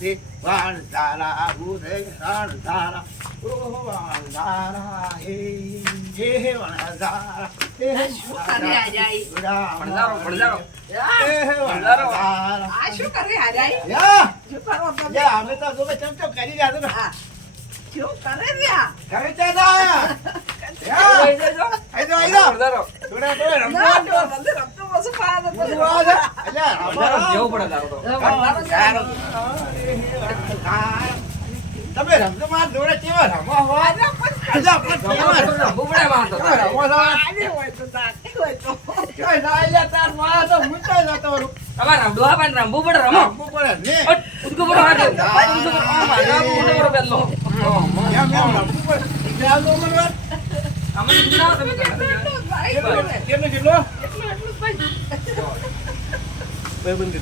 દે વાણ તારા ઉરે રાણ તારા ઓ વાણ તારા હે હે વાણ તારા હે શું કરે આ જાય? ભણજારો આ શું કરે આ જાય? યા શું કરો તમે? યા અમે તો જો ચમચમ કરી જાતો ને હા. શું કરે રહ્યા? કરે છે ના યા આઈદો ભણજારો થોડા થોડા રમવા ના, જો રમતો બસ પાડ તો. ભણવા અલ્યા ભણજારો જેવું પડે તારો તો તમે રમતો માં જોડે કેવા રમો હોય અલ્યા પણ રમવું પડે એમાં તો તારે. રમો છો આને હોય તો તાતે હોય તો. કઈ ના અલ્યા તાર માં તો મૂંચાઈ જતો રહું તમારે રમવા પણ રમવું પડે રમો રમવું પડે ને ઉદકો પડો હાડે ઉદકો પડો બેલો એમ રમવું પડે ત્યાં તો મને અમે ના તમે ભાઈ બોલે. કેટલો કેટલો એટલું ભાઈ. બે બંધ